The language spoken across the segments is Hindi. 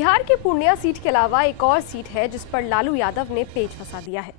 बिहार की पूर्णिया सीट के अलावा एक और सीट है जिस पर लालू यादव ने पेच फंसा दिया है।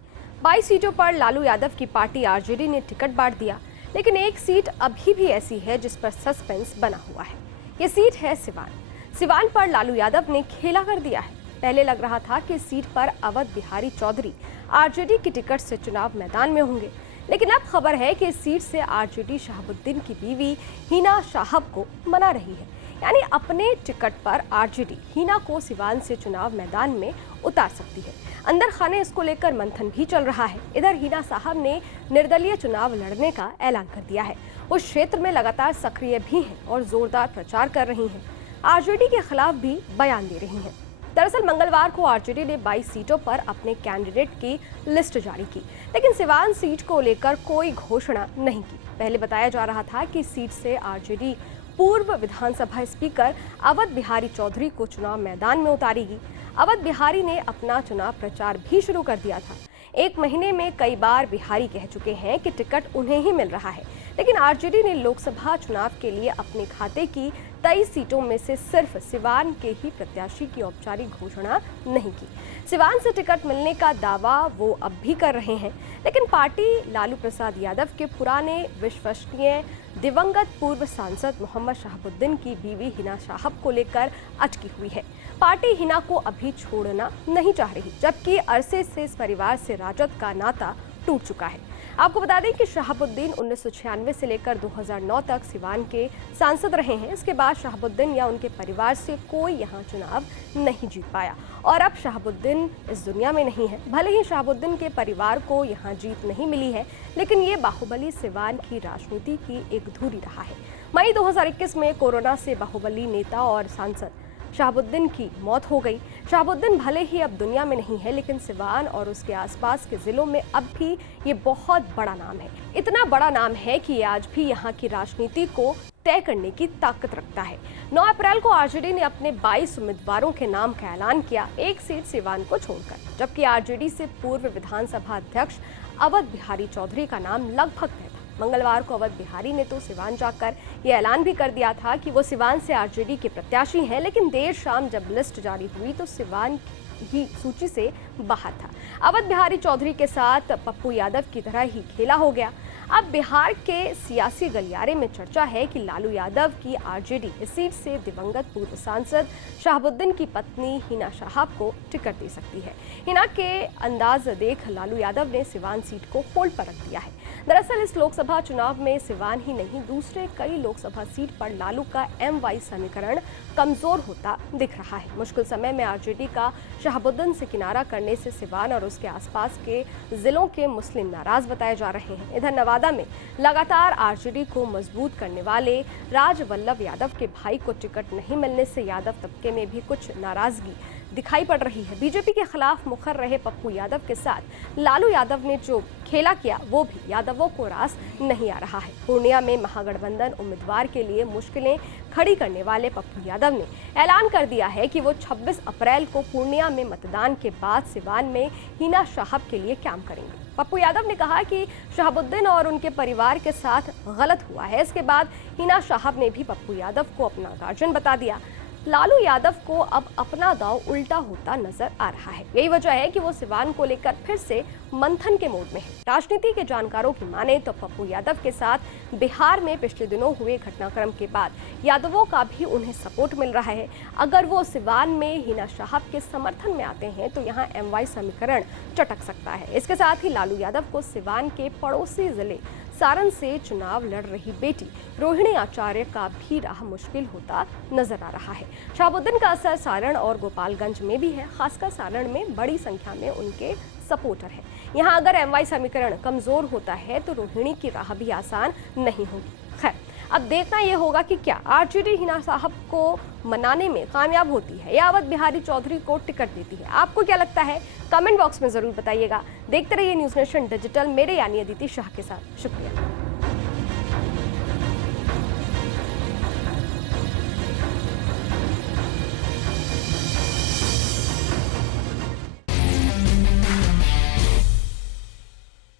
22 सीटों पर लालू यादव की पार्टी आरजेडी ने टिकट बांट दिया, लेकिन एक सीट अभी भी ऐसी है जिस पर सस्पेंस बना हुआ है। ये सीट है सिवान। सिवान पर लालू यादव ने खेला कर दिया है। पहले लग रहा था कि सीट पर अवध बिहारी चौधरी आरजेडी की टिकट से चुनाव मैदान में होंगे, लेकिन अब खबर है कि इस सीट से आरजेडी शहाबुद्दीन की बीवी हिना साहब को मना रही है। यानी अपने टिकट पर आरजेडी हिना को सिवान से चुनाव मैदान में उतार सकती है। अंदर खाने इसको लेकर मंथन भी चल रहा है। इधर हिना साहब ने निर्दलीय चुनाव लड़ने का ऐलान कर दिया है। उस क्षेत्र में लगातार सक्रिय भी हैं और जोरदार प्रचार कर रही हैं। आरजेडी के खिलाफ भी बयान दे रही हैं। दरअसल मंगलवार को आरजेडी ने 22 सीटों पर अपने कैंडिडेट की लिस्ट जारी की, लेकिन सिवान सीट को लेकर कोई घोषणा नहीं की। पहले बताया जा रहा था कि सीट से आरजेडी पूर्व विधानसभा स्पीकर अवध बिहारी चौधरी को चुनाव मैदान में उतारेगी। अवध बिहारी ने अपना चुनाव प्रचार भी शुरू कर दिया था। एक महीने में कई बार बिहारी कह चुके हैं कि टिकट उन्हें ही मिल रहा है, लेकिन आरजेडी ने लोकसभा चुनाव के लिए अपने खाते की 23 सीटों में से सिर्फ सिवान के ही प्रत्याशी की औपचारिक घोषणा नहीं की। सिवान से टिकट मिलने का दावा वो अब भी कर रहे हैं, लेकिन पार्टी लालू प्रसाद यादव के पुराने विश्वसनीय दिवंगत पूर्व सांसद मोहम्मद शहाबुद्दीन की बीवी हिना साहब को लेकर अटकी हुई है। पार्टी हिना को अभी छोड़ना नहीं चाह रही, जबकि अरसे से इस परिवार से राजद का नाता टूट चुका है। आपको बता दें कि शहाबुद्दीन 1996 से लेकर 2009 तक सिवान के सांसद रहे हैं। इसके बाद शहाबुद्दीन या उनके परिवार से कोई यहां चुनाव नहीं जीत पाया और अब शहाबुद्दीन इस दुनिया में नहीं है। भले ही शहाबुद्दीन के परिवार को यहां जीत नहीं मिली है, लेकिन ये बाहुबली सिवान की राजनीति की एक धुरी रहा है। मई 2021 में कोरोना से बाहुबली नेता और सांसद शहाबुद्दीन की मौत हो गई। शहाबुद्दीन भले ही अब दुनिया में नहीं है, लेकिन सिवान और उसके आसपास के जिलों में अब भी ये बहुत बड़ा नाम है। इतना बड़ा नाम है कि ये आज भी यहाँ की राजनीति को तय करने की ताकत रखता है। 9 अप्रैल को आरजेडी ने अपने 22 उम्मीदवारों के नाम का ऐलान किया, एक सीट सिवान को छोड़कर, जबकि आरजेडी से पूर्व विधानसभा अध्यक्ष अवध बिहारी चौधरी का नाम लगभग तय था। मंगलवार को अवध बिहारी ने तो सिवान जाकर यह ऐलान भी कर दिया था कि वो सिवान से आरजेडी के प्रत्याशी हैं, लेकिन देर शाम जब लिस्ट जारी हुई तो सिवान ही सूची से बाहर था। अवध बिहारी चौधरी के साथ पप्पू यादव की तरह ही खेला हो गया। अब बिहार के सियासी गलियारे में चर्चा है कि लालू यादव की आरजेडी इस सीट से दिवंगत पूर्व सांसद शहाबुद्दीन की पत्नी हिना साहब को टिकट दे सकती है। हिना के अंदाज देख लालू यादव ने सिवान सीट को होल्ड पर रख दिया है। दरअसल इस लोकसभा चुनाव में सिवान ही नहीं, दूसरे कई लोकसभा सीट पर लालू का MY समीकरण कमजोर होता दिख रहा है। मुश्किल समय में आरजेडी का शहाबुद्दीन से किनारा करने से सिवान और उसके आसपास के जिलों के मुस्लिम नाराज बताए जा रहे हैं। इधर नवादा में लगातार आरजेडी को मजबूत करने वाले राजवल्लभ यादव के भाई को टिकट नहीं मिलने से यादव तबके में भी कुछ नाराजगी दिखाई पड़ रही है। बीजेपी के खिलाफ मुखर रहे पप्पू यादव के साथ लालू यादव ने जो खेला किया वो भी यादवों को रास नहीं आ रहा है। पूर्णिया में महागठबंधन उम्मीदवार के लिए मुश्किलें खड़ी करने वाले पप्पू यादव ने ऐलान कर दिया है कि वो 26 अप्रैल को पूर्णिया में मतदान के बाद सिवान में हिना साहब के लिए काम करेंगे। पप्पू यादव ने कहा कि शहाबुद्दीन और उनके परिवार के साथ गलत हुआ है। इसके बाद हिना साहब ने भी पप्पू यादव को अपना गार्जियन बता दिया। लालू यादव को अब अपना दांव उल्टा होता नजर आ रहा है। यही वजह है कि वो सिवान को लेकर फिर से मंथन के मोड में है। राजनीति के जानकारों की माने तो पप्पू यादव के साथ बिहार में पिछले दिनों हुए घटनाक्रम के बाद यादवों का भी उन्हें सपोर्ट मिल रहा है। अगर वो सिवान में हिना साहब के समर्थन में आते हैं तो यहाँ MY समीकरण चटक सकता है। इसके साथ ही लालू यादव को सिवान के पड़ोसी जिले सारण से चुनाव लड़ रही बेटी रोहिणी आचार्य का भी राह मुश्किल होता नजर आ रहा है। शहाबुद्दीन का असर सारण और गोपालगंज में भी है, खासकर सारण में बड़ी संख्या में उनके सपोर्टर हैं। यहाँ अगर MY समीकरण कमजोर होता है तो रोहिणी की राह भी आसान नहीं होगी। खैर, अब देखना यह होगा कि क्या आरजेडी हिना साहब को मनाने में कामयाब होती है या अवध बिहारी चौधरी को टिकट देती है। आपको क्या लगता है? कमेंट बॉक्स में जरूर बताइएगा। देखते रहिए न्यूज़ नेशन डिजिटल, मेरे यानी अदिति शाह के साथ। शुक्रिया।